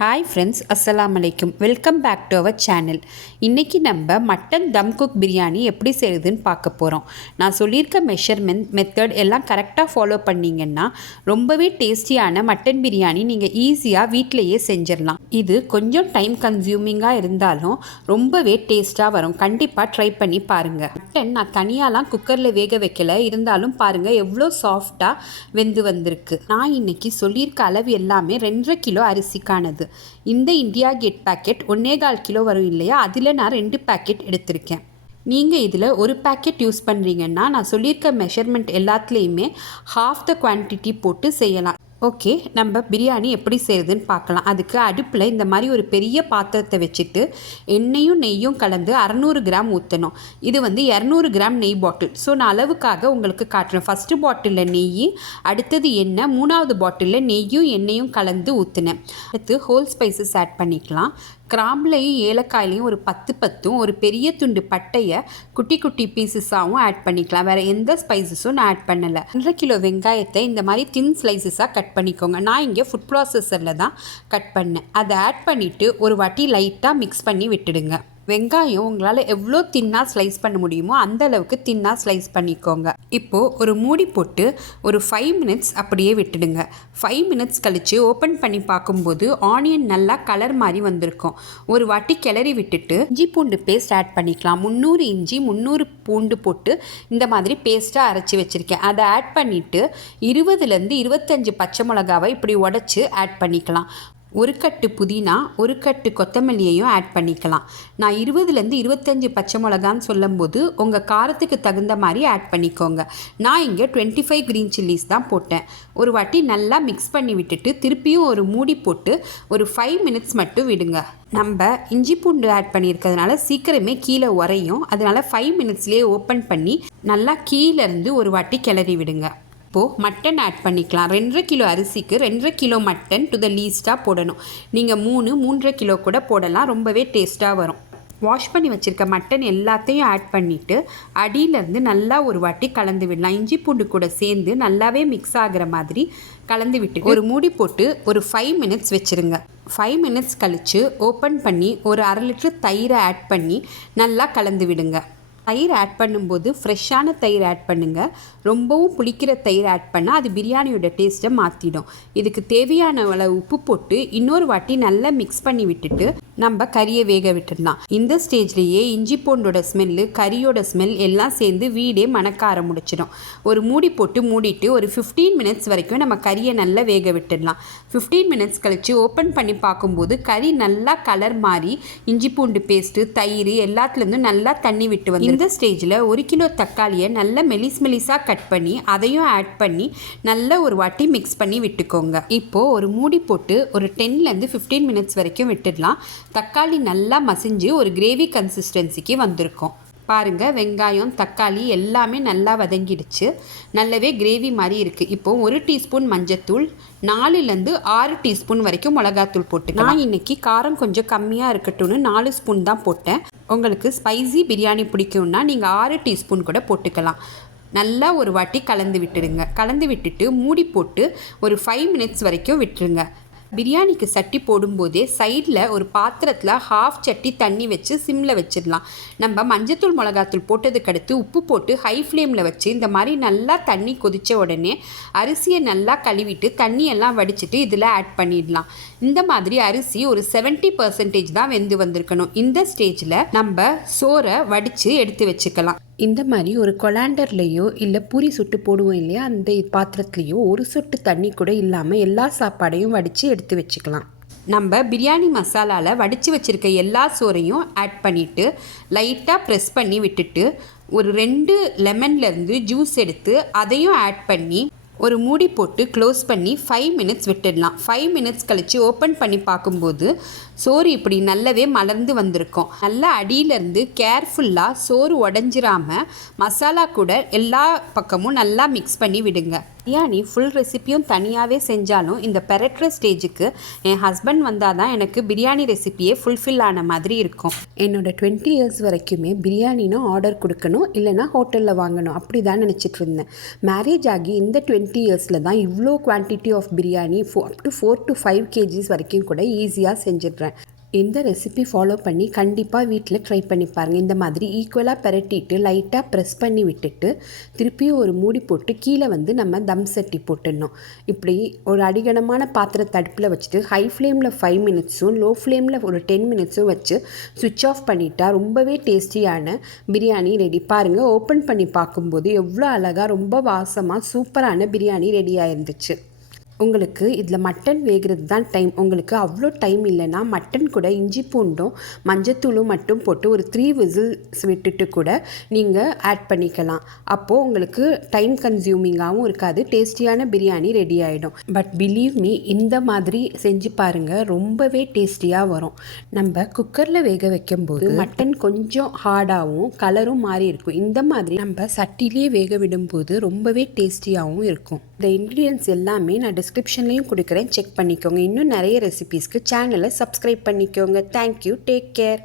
Hi friends, அஸ்ஸலாமு அலைக்கும். Welcome back to our channel. இன்றைக்கி நம்ம மட்டன் தம் குக் பிரியாணி எப்படி செய்யுதுன்னு பார்க்க போகிறோம். நான் சொல்லியிருக்க மெத்தட் எல்லாம் கரெக்டாக ஃபாலோ பண்ணிங்கன்னா ரொம்பவே டேஸ்டியான மட்டன் பிரியாணி நீங்கள் ஈஸியாக வீட்டிலையே செஞ்சிடலாம். இது கொஞ்சம் டைம் கன்சியூமிங்காக இருந்தாலும் ரொம்பவே டேஸ்ட்டாக வரும். கண்டிப்பாக ட்ரை பண்ணி பாருங்கள். மட்டன் நான் தனியாலாம் குக்கரில் வேக வைக்கல, இருந்தாலும் பாருங்கள் எவ்வளோ சாஃப்டாக வெந்து வந்திருக்கு. நான் இன்றைக்கி சொல்லியிருக்க அளவு எல்லாமே 2.5 கிலோ அரிசிக்கானது. இந்த இந்தியா கேட் பேக்கெட் 1.25 கிலோ வரும் இல்லையா, அதில் நான் 2 பேக்கெட் எடுத்திருக்கேன். நீங்கள் இதில் ஒரு பேக்கெட் யூஸ் பண்ணுறீங்கன்னா நான் சொல்லியிருக்க மெஷர்மெண்ட் எல்லாத்துலேயுமே ஹாஃப் த குவான்டிட்டி போட்டு செய்யலாம். ஓகே, நம்ம பிரியாணி எப்படி செய்யுதுன்னு பார்க்கலாம். அதுக்கு அடுப்பில் இந்த மாதிரி ஒரு பெரிய பாத்திரத்தை வச்சுட்டு எண்ணெயும் நெய்யும் கலந்து 600 கிராம் ஊற்றணும். இது 200 கிராம் நெய் பாட்டில். ஸோ நான் அளவுக்காக உங்களுக்கு காட்டுறேன். ஃபஸ்ட்டு பாட்டிலில் நெய், அடுத்தது எண்ணெய், 3வது பாட்டிலில் நெய்யும் எண்ணெயும் கலந்து ஊற்றினேன். அடுத்து ஹோல் ஸ்பைசஸ் ஆட் பண்ணிக்கலாம். கிராம்புலையும் ஏலக்காயிலையும் ஒரு 10 ஒரு பெரிய துண்டு பட்டையை குட்டி குட்டி பீசஸாகவும் ஆட் பண்ணிக்கலாம். வேறு எந்த ஸ்பைசஸும் நான் ஆட் பண்ணலை. 1.5 கிலோ வெங்காயத்தை இந்த மாதிரி தின் ஸ்லைசஸாக கட் பண்ணிக்கோங்க. நான் இங்கே ஃபுட் ப்ராசஸரில் தான் கட் பண்ணேன். அதை ஆட் பண்ணிவிட்டு ஒரு வாட்டி லைட்டாக மிக்ஸ் பண்ணி விட்டுடுங்க. வெங்காயம் உங்களால் எவ்வளோ தின்னாக ஸ்லைஸ் பண்ண முடியுமோ அந்த அளவுக்கு தின்னாக ஸ்லைஸ் பண்ணிக்கோங்க. இப்போது ஒரு மூடி போட்டு ஒரு 5 மினிட்ஸ் அப்படியே விட்டுடுங்க. 5 மினிட்ஸ் கழித்து ஓப்பன் பண்ணி பார்க்கும்போது ஆனியன் நல்லா கலர் மாதிரி வந்திருக்கும். ஒரு வாட்டி கிளறி விட்டுட்டு இஞ்சி பூண்டு பேஸ்ட் ஆட் பண்ணிக்கலாம். 300 இஞ்சி 300 பூண்டு போட்டு இந்த மாதிரி பேஸ்ட்டாக அரைச்சி வச்சுருக்கேன். அதை ஆட் பண்ணிவிட்டு 20லேருந்து 25 பச்சை மிளகாவை இப்படி உடச்சி ஆட் பண்ணிக்கலாம். ஒரு கட்டு புதினா, ஒரு கட்டு கொத்தமல்லியையும் ஆட் பண்ணிக்கலாம். நான் 20லேருந்து 25 பச்சை மிளகான்னு சொல்லும்போது உங்கள் காரத்துக்கு தகுந்த மாதிரி ஆட் பண்ணிக்கோங்க. நான் இங்கே 25 க்ரீன் சில்லிஸ் தான் போட்டேன். ஒரு வாட்டி நல்லா மிக்ஸ் பண்ணி விட்டுட்டு திருப்பியும் ஒரு மூடி போட்டு ஒரு 5 மினிட்ஸ் மட்டும் விடுங்க. நம்ம இஞ்சி பூண்டு ஆட் பண்ணியிருக்கிறதுனால சீக்கிரமே கீழே உரையும். அதனால் 5 மினிட்ஸ்லேயே ஓப்பன் பண்ணி நல்லா கீழேருந்து ஒரு வாட்டி கிளறி விடுங்க. இப்போது மட்டன் ஆட் பண்ணிக்கலாம். 2.5 கிலோ அரிசிக்கு 2.5 கிலோ மட்டன் டு த லீஸ்ட்டாக போடணும். நீங்கள் 3.5 கிலோ கூட போடலாம், ரொம்பவே டேஸ்ட்டாக வரும். வாஷ் பண்ணி வச்சுருக்க மட்டன் எல்லாத்தையும் ஆட் பண்ணிவிட்டு அடியிலேருந்து நல்லா ஒரு வாட்டி கலந்து விடலாம். இஞ்சி பூண்டு கூட சேர்ந்து நல்லாவே மிக்ஸ் ஆகிற மாதிரி கலந்து விட்டு ஒரு மூடி போட்டு ஒரு 5 மினிட்ஸ் வச்சுருங்க. 5 மினிட்ஸ் கழித்து ஓப்பன் பண்ணி ஒரு 1/2 லிட்டர் தயிரை ஆட் பண்ணி நல்லா கலந்து விடுங்க. தயிர் ஆட் பண்ணும்போது ஃப்ரெஷ்ஷான தயிர் ஆட் பண்ணுங்கள். ரொம்பவும் புளிக்கிற தயிர் ஆட் பண்ணால் அது பிரியாணியோட டேஸ்ட்டை மாற்றிடும். இதுக்கு தேவையான அளவு உப்பு போட்டு இன்னொரு வாட்டி நல்லா மிக்ஸ் பண்ணி விட்டுட்டு நம்ம கறியை வேக விட்டுடலாம். இந்த ஸ்டேஜ்லேயே இஞ்சி பூண்டோட ஸ்மெல்லு, கறியோட ஸ்மெல் எல்லாம் சேர்ந்து வீடே மணக்க ஆரம்பிச்சிடும். ஒரு மூடி போட்டு மூடிட்டு ஒரு 15 மினிட்ஸ் வரைக்கும் நம்ம கறியை நல்லா வேக விட்டுடலாம். 15 மினிட்ஸ் கழித்து ஓப்பன் பண்ணி பார்க்கும்போது கறி நல்லா கலர் மாறி இஞ்சி பூண்டு பேஸ்ட்டு, தயிர் எல்லாத்துலேருந்தும் நல்லா தண்ணி விட்டு வந்து இந்த ஸ்டேஜில் 1 கிலோ தக்காளியை நல்லா மெலிசாக கட் பண்ணி அதையும் ஆட் பண்ணி நல்லா ஒரு வாட்டி மிக்ஸ் பண்ணி விட்டுக்கோங்க. இப்போது ஒரு மூடி போட்டு ஒரு 10லேருந்து 15 மினிட்ஸ் வரைக்கும் விட்டுடலாம். தக்காளி நல்லா மசிஞ்சு ஒரு கிரேவி கன்சிஸ்டன்சிக்கு வந்திருக்கும். பாருங்கள், வெங்காயம் தக்காளி எல்லாமே நல்லா வதங்கிடுச்சு. நல்லாவே கிரேவி மாதிரி இருக்குது. இப்போது 1 டீஸ்பூன் மஞ்சத்தூள், 4லேருந்து 6 டீஸ்பூன் வரைக்கும் மிளகாத்தூள் போட்டு, நான் இன்றைக்கி காரம் கொஞ்சம் கம்மியாக இருக்கட்டும்னு 4 ஸ்பூன் தான் போட்டேன். உங்களுக்கு ஸ்பைசி பிரியாணி பிடிக்கும்னா நீங்கள் 6 டீஸ்பூன் கூட போட்டுக்கலாம். நல்லா ஒரு வாட்டி கலந்து விட்டுடுங்க. கலந்து விட்டுட்டு மூடி போட்டு ஒரு 5 மினிட்ஸ் வரைக்கும் விட்டுருங்க. பிரியாணிக்கு சட்டி போடும்போதே சைடில் ஒரு பாத்திரத்தில் 1/2 சட்டி தண்ணி வச்சு சிம்மில் வச்சிடலாம். நம்ம மஞ்சத்தூள் மிளகாத்தூள் போட்டதுக்கு அடுத்து உப்பு போட்டு ஹை ஃப்ளேமில் வச்சு இந்த மாதிரி நல்லா தண்ணி கொதித்த உடனே அரிசியை நல்லா கழுவிட்டு தண்ணியெல்லாம் வடிச்சிட்டு இதில் ஆட் பண்ணிடலாம். இந்த மாதிரி அரிசி ஒரு 70% தான் வெந்து வந்திருக்கணும். இந்த ஸ்டேஜில் நம்ம சோறை வடித்து எடுத்து வச்சுக்கலாம். இந்த மாதிரி ஒரு கொலாண்டர்லேயோ இல்லை பூரி சுட்டு போடுவோம் இல்லையா, அந்த பாத்திரத்துலேயோ ஒரு சொட்டு தண்ணி கூட இல்லாமல் எல்லா சாப்பாடையும் வடித்து எடுத்து வச்சுக்கலாம். நம்ம பிரியாணி மசாலாவில் வடித்து வச்சுருக்க எல்லா சோறையும் ஆட் பண்ணிவிட்டு லைட்டாக ப்ரெஸ் பண்ணி விட்டுட்டு ஒரு 2 லெமன்லேருந்து ஜூஸ் எடுத்து அதையும் ஆட் பண்ணி ஒரு மூடி போட்டு க்ளோஸ் பண்ணி 5 மினிட்ஸ் விட்டுடலாம். 5 மினிட்ஸ் கழித்து ஓப்பன் பண்ணி பார்க்கும்போது சோறு இப்படி நல்லாவே மலர்ந்து வந்திருக்கும். நல்லா அடியிலேருந்து கேர்ஃபுல்லாக சோறு உடஞ்சிராமல் மசாலா கூட எல்லா பக்கமும் நல்லா மிக்ஸ் பண்ணி விடுங்க. பிரியாணி ஃபுல் ரெசிப்பியும் தனியாகவே செஞ்சாலும் இந்த பெரட்டுற ஸ்டேஜுக்கு என் ஹஸ்பண்ட் வந்தால் தான் எனக்கு பிரியாணி ரெசிப்பியே ஃபுல்ஃபில் ஆன மாதிரி இருக்கும். என்னோடய 20 இயர்ஸ் வரைக்குமே பிரியாணினா ஆர்டர் கொடுக்கணும், இல்லைனா ஹோட்டலில் வாங்கணும், அப்படி தான் நினச்சிட்டு இருந்தேன். மேரேஜ் ஆகி இந்த 20 இயர்ஸில் தான் இவ்வளோ quantity of biryani up to 4 to 5 kgs வரைக்கும் கூட ஈஸியாக செஞ்சிடுறேன். இந்த ரெசிபி ஃபாலோ பண்ணி கண்டிப்பாக வீட்டில் ட்ரை பண்ணி பாருங்கள். இந்த மாதிரி ஈக்குவலாக பெரட்டிட்டு லைட்டாக ப்ரெஸ் பண்ணி விட்டுட்டு திருப்பியும் ஒரு மூடி போட்டு கீழே நம்ம தம் சட்டி போட்டுடணும். இப்படி ஒரு அடிகனமான பாத்திரத்தை அடுப்பில் வச்சுட்டு ஹை ஃப்ளேமில் 5 மினிட்ஸும் லோ ஃப்ளேமில் ஒரு 10 மினிட்ஸும் வச்சு சுவிட்ச் ஆஃப் பண்ணிட்டா ரொம்பவே டேஸ்டியான பிரியாணி ரெடி. பாருங்கள், ஓப்பன் பண்ணி பார்க்கும்போது எவ்வளோ அழகாக ரொம்ப வாசமாக சூப்பரான பிரியாணி ரெடி ஆயிருந்துச்சு. உங்களுக்கு இதில் மட்டன் வேகிறது தான் டைம். உங்களுக்கு அவ்வளோ டைம் இல்லைன்னா மட்டன் கூட இஞ்சி பூண்டும் மஞ்சத்தூளும் மட்டும் போட்டு ஒரு 3 விசில்ஸ் விட்டுட்டு கூட நீங்கள் ஆட் பண்ணிக்கலாம். அப்போது உங்களுக்கு டைம் கன்சியூமிங்காகவும் இருக்காது, டேஸ்டியான பிரியாணி ரெடி ஆகிடும். பட் பிலீவ் மீ, இந்த மாதிரி செஞ்சு பாருங்கள், ரொம்பவே டேஸ்டியாக வரும். நம்ம குக்கரில் வேக வைக்கும்போது மட்டன் கொஞ்சம் ஹார்டாகவும் கலரும் மாறி இருக்கும். இந்த மாதிரி நம்ம சட்டிலேயே வேக விடும்போது ரொம்பவே டேஸ்டியாகவும் இருக்கும். இந்த இன்க்ரீடியன்ஸ் எல்லாமே நான் டிஸ்கிரிப்ஷன்லேயும் கொடுக்குறேன், செக் பண்ணிக்கோங்க. இன்னும் நிறைய ரெசிபீஸ்க்கு சேனலை சப்ஸ்கிரைப் பண்ணிக்கோங்க. Thank you, take care.